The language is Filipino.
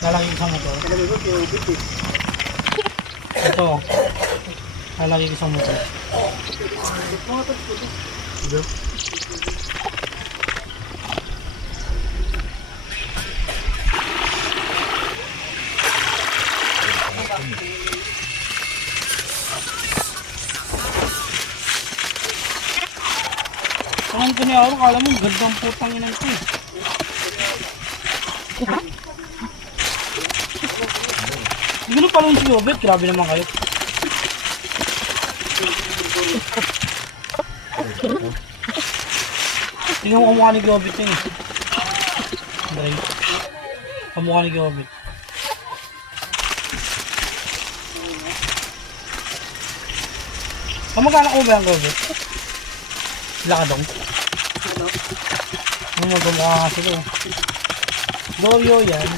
Lalagay ko sa motor. Talaga ko, kinubit eh. Ito. Lalagay ko sa motor. Mga tatlo to. Tangan ko niya ako, kala mo gandang putang inan ko eh. Hindi ko pala yung sinubit, grabe naman kayo. Tingnan mo kamukha ni Gobit yun eh. Dahil, kamukha ni Gobit. Kamagkala ko ba yung Gobit? Lakadong. Ano? Ano magkamukha nga sila. Dorio yan.